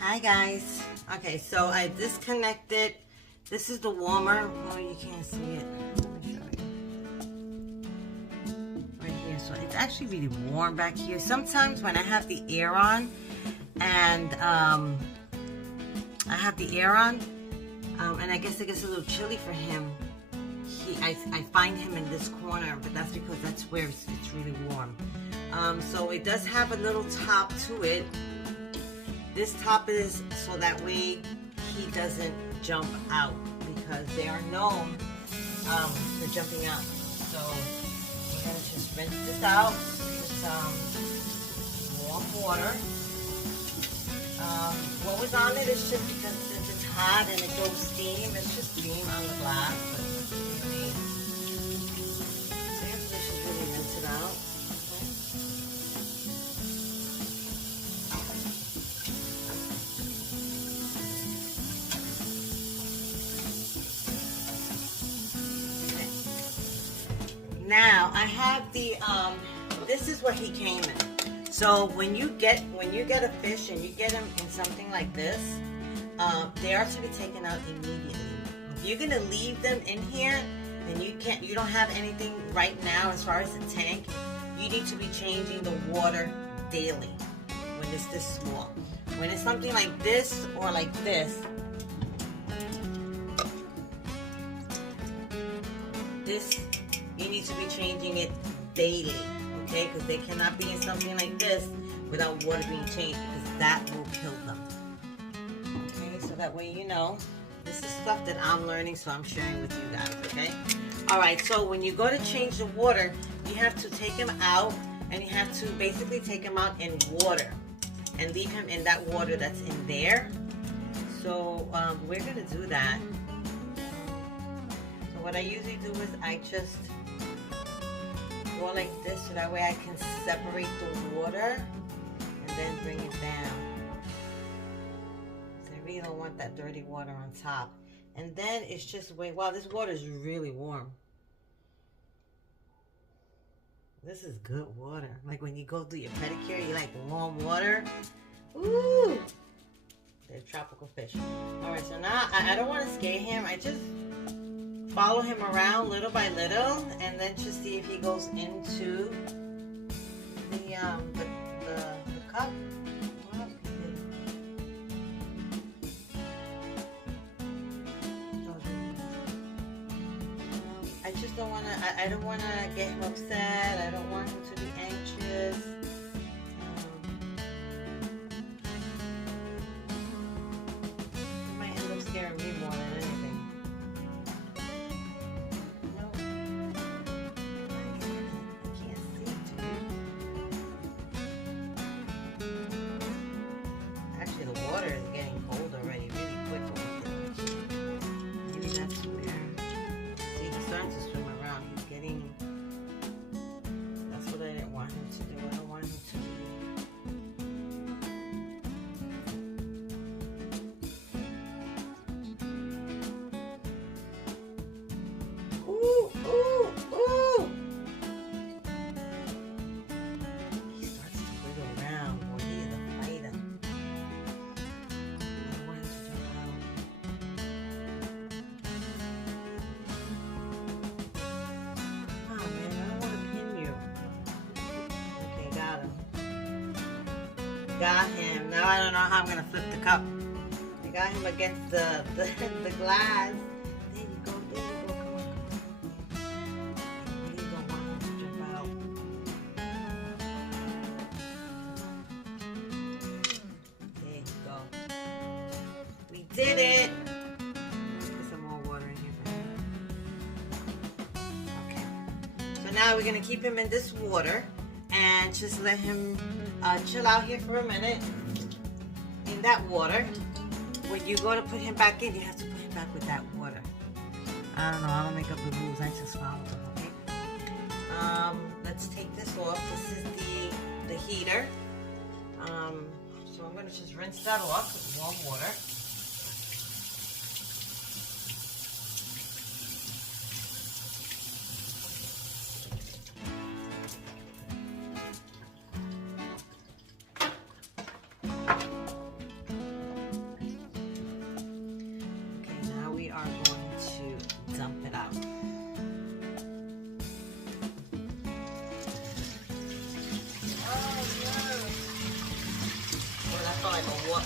Hi guys. Okay, so I disconnected. This is the warmer. Oh, you can't see it. Let me show you. Right here. So it's actually really warm back here. Sometimes when I have the air on and and I guess it gets a little chilly for him. I find him in this corner, but that's because that's where it's really warm. So it does have a little top to it. This top is so that way he doesn't jump out, because they are known for jumping out. So we're gonna just rinse this out with warm water. What was on it is just because since it's hot and it goes steam, it's just steam on the glass. But really, so you have to just really rinse it out. Now I have the this is what he came in. So when you get a fish and you get him in something like this, they are to be taken out immediately. If you're gonna leave them in here, then you don't have anything right now as far as the tank. You need to be changing the water daily when it's this small. When it's something like this or like this, you need to be changing it daily, okay? Because they cannot be in something like this without water being changed, because that will kill them. Okay, so that way you know. This is stuff that I'm learning, so I'm sharing with you guys, okay? All right, so when you go to change the water, you have to take him out, and you have to basically take him out in water and leave him in that water that's in there. So we're gonna do that. So what I usually do is I just go like this, so that way I can separate the water and then bring it down. So I really don't want that dirty water on top. And then it's just wow, this water is really warm. This is good water. Like when you go do your pedicure, you like warm water. Ooh, they're tropical fish. All right, so now I don't want to scare him. I just follow him around little by little, and then just see if he goes into the cup. I just don't want to. I don't want to get him upset. I don't want him to be anxious. It might end up scaring me more than anything. Got him. Now I don't know how I'm gonna flip the cup. I got him against the glass. There you go. There you go. Come on. I really don't want him to jump out. There you go. We did it. Put some more water in here for him. Okay. So now we're gonna keep him in this water and just let him chill out here for a minute in that water. When you go to put him back in, you have to put him back with that water. I don't know, I don't make up the rules, I just follow them, okay? Let's take this off. This is the heater. So I'm gonna just rinse that off with warm water.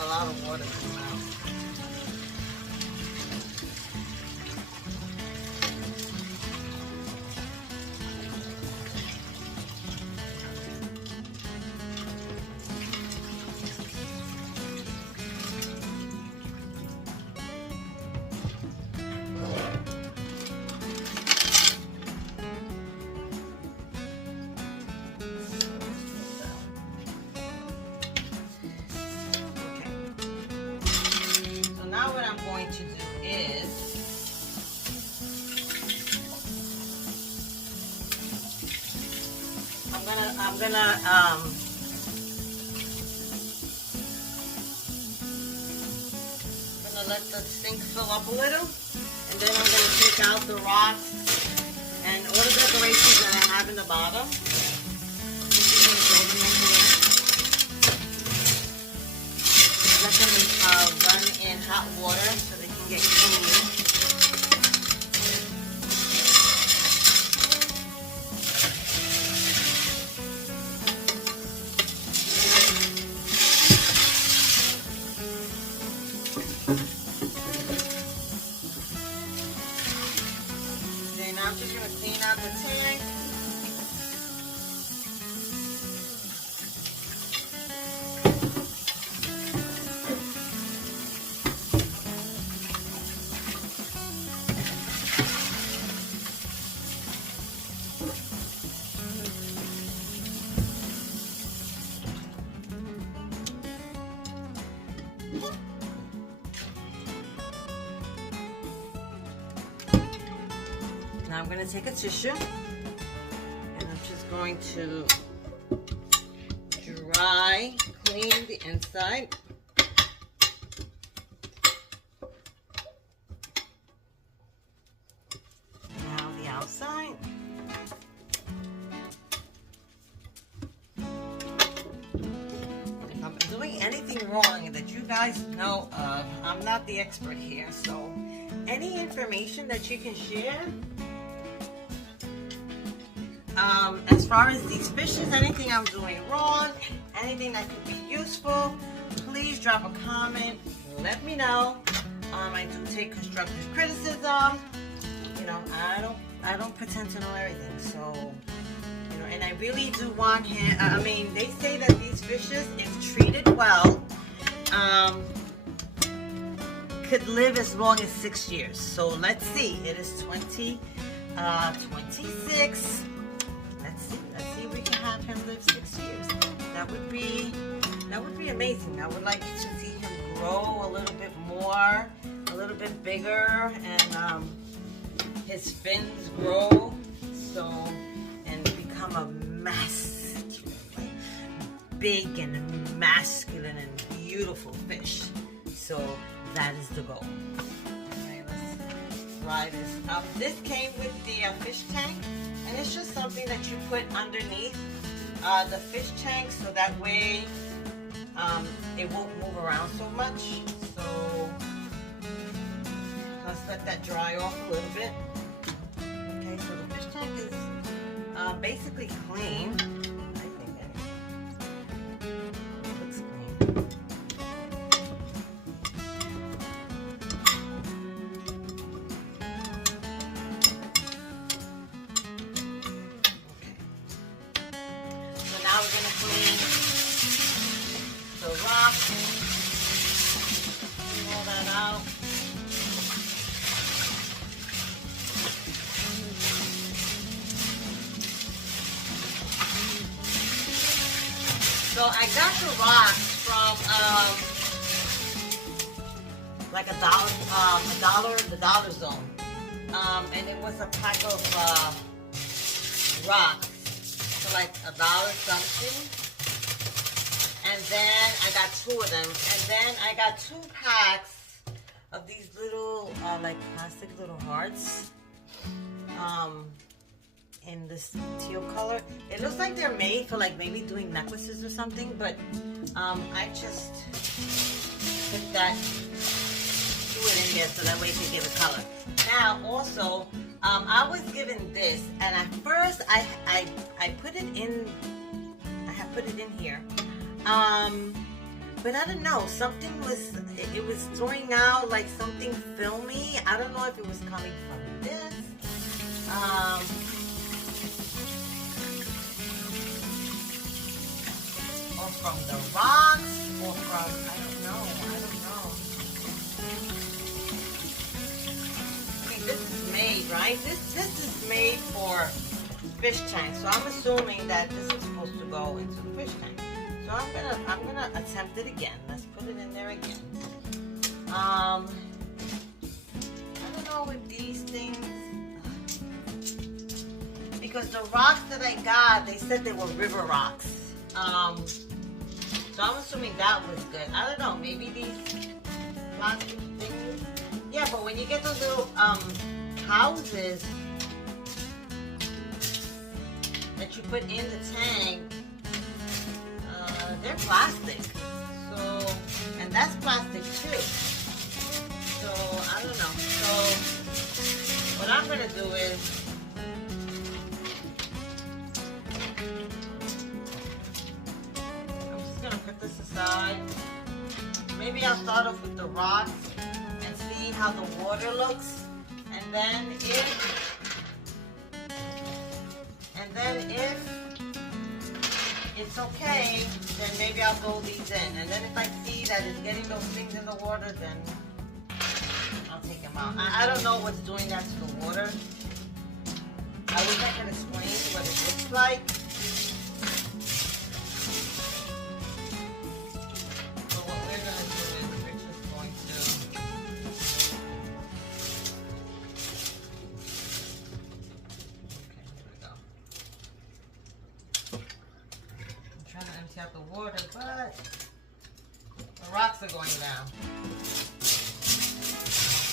a lot of water coming out. Now what I'm going to do is I'm gonna let the sink fill up a little, and then I'm gonna take out the rocks and all the decorations that I have in the bottom. Let them run in hot water so they can get clean. Then I'm just going to clean out the tank. Now I'm going to take a tissue and I'm just going to dry clean the inside. Now the outside. If I'm doing anything wrong that you guys know of, I'm not the expert here, so any information that you can share as far as these fishes, anything I'm doing wrong, anything that could be useful, please drop a comment, let me know. I do take constructive criticism. You know, I don't pretend to know everything, so you know, and I really do want him. I mean, they say that these fishes, if treated well, could live as long as 6 years. So let's see. It is 26. Let's see if we can have him live 6 years. That would be amazing. I would like to see him grow a little bit more, a little bit bigger, and his fins grow and become a like big and masculine and beautiful fish. So that is the goal. Okay, let's fry this up. This came with the fish tank. And it's just something that you put underneath the fish tank so that way it won't move around so much. So let's let that dry off a little bit. Okay, so the fish tank is basically clean. I think it looks clean. Now we're going to clean the rock, clean all that out. So I got the rocks from like the Dollar Zone, and it was a pack of rocks. Like $1 something, and then I got 2 of them, and then I got 2 packs of these little like plastic little hearts in this teal color. It looks like they're made for like maybe doing necklaces or something, but I just put that, do it in there so that way it can give a color. Now also I was given this, and at first I put it in. I have put it in here. but I don't know, something was, it was throwing out like something filmy. I don't know if it was coming from this, or from the rocks, or from, I don't know. Okay, this is made, right? This is made for fish tank, so I'm assuming that this is supposed to go into the fish tank. So I'm gonna attempt it again. Let's put it in there again. I don't know with these things, because the rocks that I got, they said they were river rocks. So I'm assuming that was good. I don't know, maybe these plastic things. Yeah, but when you get those little houses that you put in the tank, they're plastic. So, and that's plastic too. So I don't know. So what I'm gonna do is, I'm just gonna put this aside. Maybe I'll start off with the rocks and see how the water looks, and then if it's okay, then maybe I'll throw these in. And then if I see that it's getting those things in the water, then I'll take them out. I don't know what's doing that to the water. I wish I could explain what it looks like. So what we're going to do is we're just going to... Trying to empty out the water, but the rocks are going down.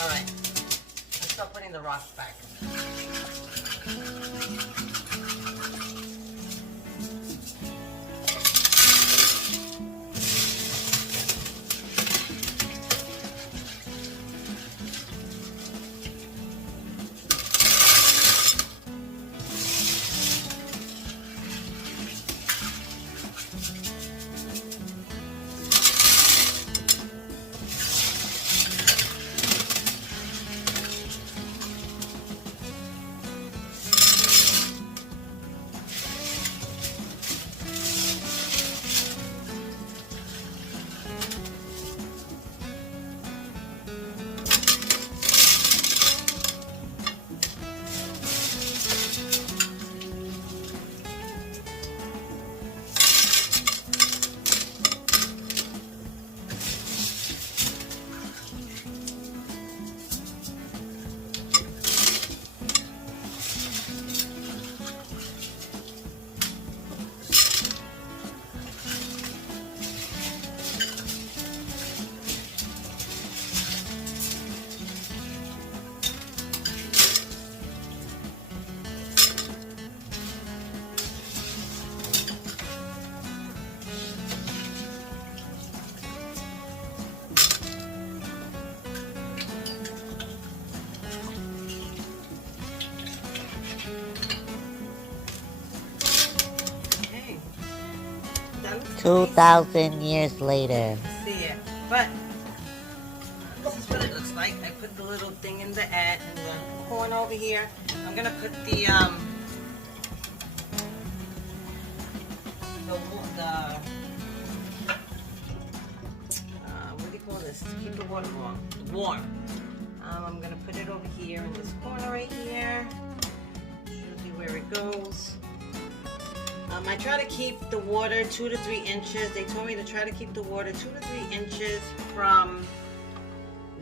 All right, let's start putting the rocks back. Okay. 2,000 years later. See it, but this is what it looks like. I put the little thing in the corner over here. I'm gonna put the what do you call this? Keep the water warm. I'm gonna put it over here in this corner right here. Shows you where it goes. I try to keep the water 2 to 3 inches. They told me to try to keep the water 2 to 3 inches from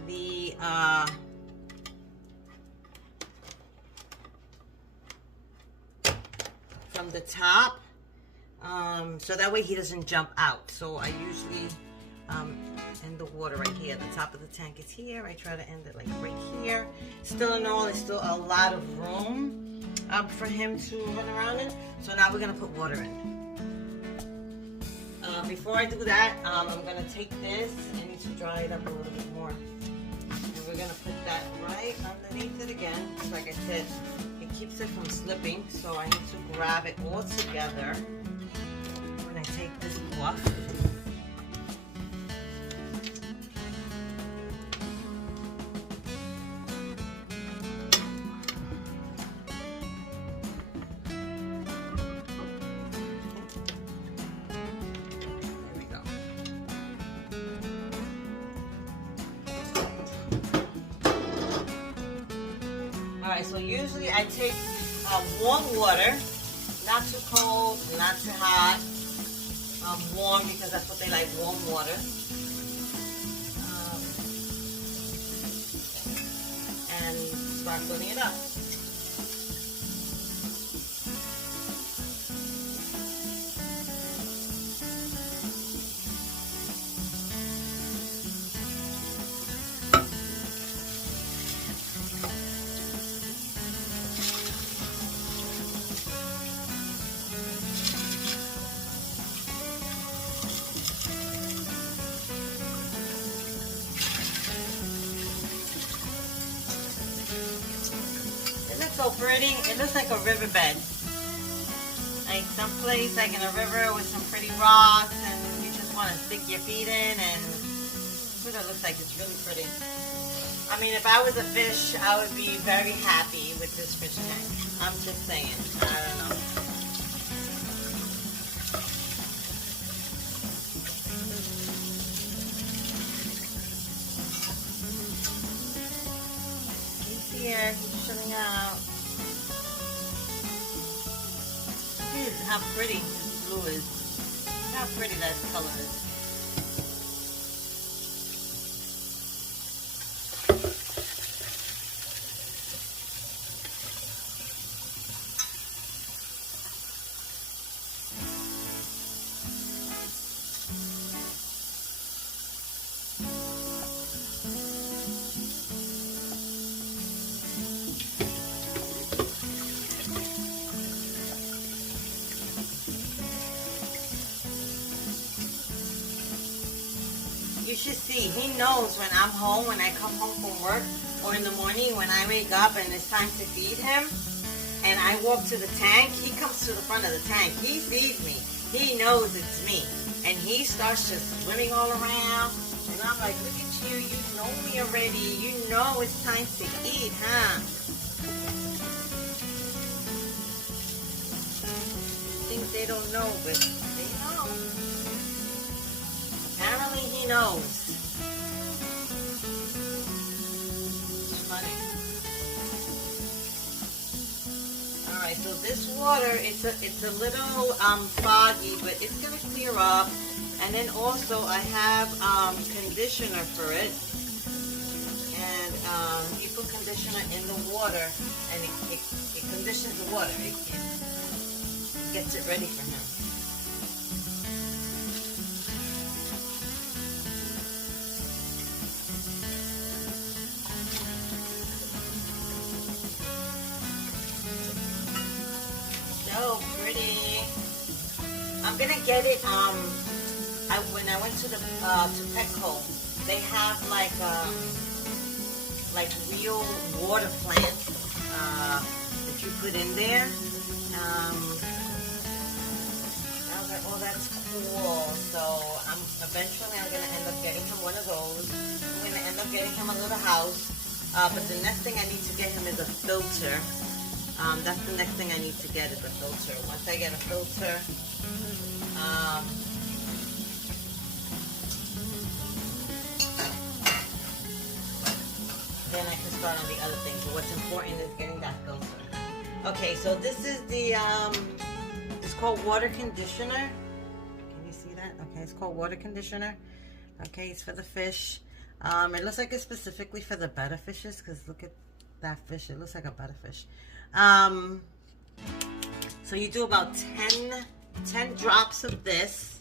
the top, so that way he doesn't jump out. So I usually end the water right here. The top of the tank is here. I try to end it like right here. Still in all, there's still a lot of room for him to run around in. So now we're gonna put water in. Before I do that, I'm gonna take this. I need to dry it up a little bit more. And we're gonna put that right underneath it again. Like I said, it keeps it from slipping. So I need to grab it all together when I take this off. Alright, so usually I take warm water, not too cold, not too hot. Warm because that's what they like, warm water. And start putting it up. So pretty. It looks like a riverbed. Like someplace like in a river with some pretty rocks, and you just want to stick your feet in, and that's what it looks like. It's really pretty. I mean, if I was a fish, I would be very happy with this fish tank. I'm just saying. I don't know. He's here. He's chilling out. How pretty this blue is. How pretty that color is. You should see, he knows when I'm home, when I come home from work, or in the morning when I wake up and it's time to feed him, and I walk to the tank, he comes to the front of the tank. He feeds me. He knows it's me. And he starts just swimming all around, and I'm like, look at you, you know me already. You know it's time to eat, huh? Things they don't know, but they know. Apparently he knows. It's funny. Alright, so this water, it's a little foggy, but it's gonna clear up. And then also I have conditioner for it. And you put conditioner in the water, and it conditions the water. It gets it ready for him. So pretty. I'm gonna get it. When I went to the to Petco, they have like real water plants that you put in there. I was like, oh, that's cool. So eventually I'm gonna end up getting him one of those. I'm gonna end up getting him a little house. But the next thing I need to get him is a filter. That's the next thing I need to get is a filter. Once I get a filter, then I can start on the other things. But what's important is getting that filter. Okay, so this is the, it's called water conditioner. Can you see that? Okay, it's called water conditioner. Okay, it's for the fish. It looks like it's specifically for the betta fishes, because look at that fish. It looks like a betta fish. So you do about 10 drops of this.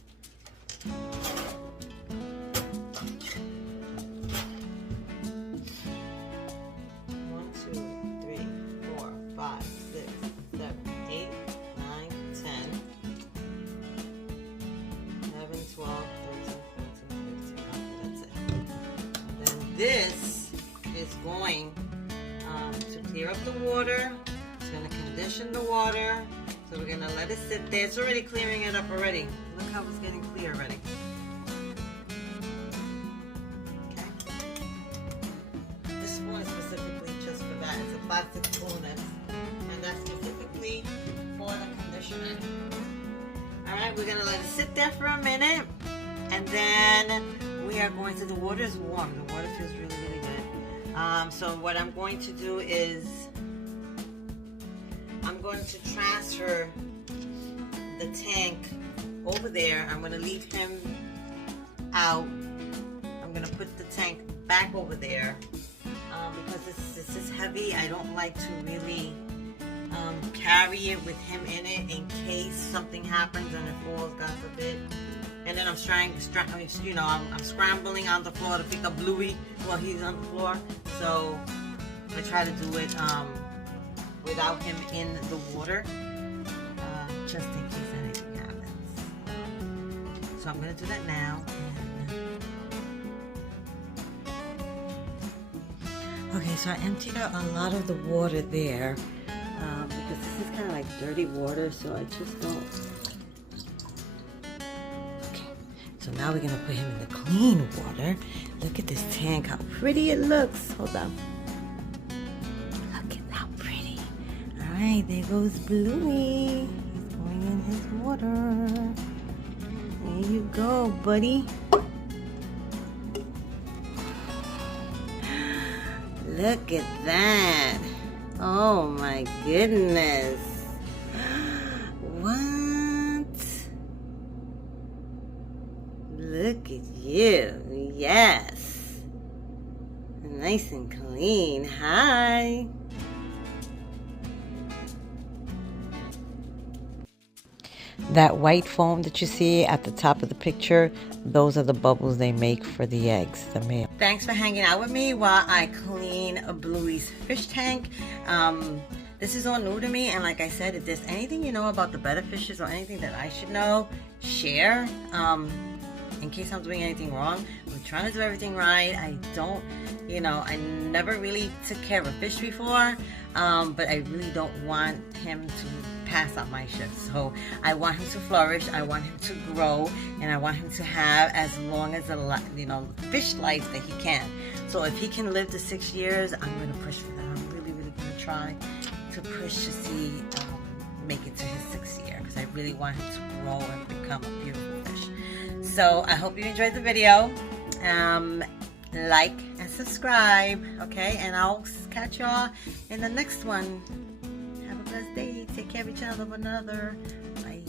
1, 2, 3, 4, 5, 6, 7, 8, 9, 10, 11, 12, 13, 14, 15. Okay, that's it. And then this is going to clear up the water. It's going to condition the water. So we're going to let it sit there. It's already clearing it up already. Look how it's getting clear already. Okay. This spoon is specifically just for that. It's a plastic spoon, and that's specifically for the conditioner. Alright, we're going to let it sit there for a minute. And then we are going to, the water is warm. The water feels really, really good. So what I'm going to do is going to transfer the tank over there. I'm going to leave him out. I'm going to put the tank back over there because this is heavy. I don't like to really carry it with him in it in case something happens and it falls, God forbid. And then I'm I'm scrambling on the floor to pick up Bluey while he's on the floor. So I try to do it without him in the water, just in case anything happens. So I'm gonna do that now. Okay, so I emptied out a lot of the water there because this is kind of like dirty water, so I just don't. Okay, so now we're gonna put him in the clean water. Look at this tank, how pretty it looks. Hold on. Look at how pretty. All right, there goes Bluey. He's going in his water. There you go, buddy. Look at that. Oh my goodness. What? Look at you. Yes. Nice and clean. Hi. That white foam that you see at the top of the picture, those are the bubbles they make for the eggs, the male. Thanks for hanging out with me while I clean Bluey's fish tank. This is all new to me, and like I said, if there's anything you know about the betta fishes or anything that I should know, share. In case I'm doing anything wrong. I'm trying to do everything right. I don't, I never really took care of a fish before, but I really don't want him to pass on my shift. So I want him to flourish, I want him to grow, and I want him to have as long as a fish life that he can. So if he can live to 6 years, I'm going to push for that. I'm really going to try to push to see make it to his 6th year, because I really want him to grow and become a beautiful fish. So I hope you enjoyed the video. Like and subscribe, okay? And I'll catch y'all in the next one. Have a blessed day. Take care of each other, one another. Bye.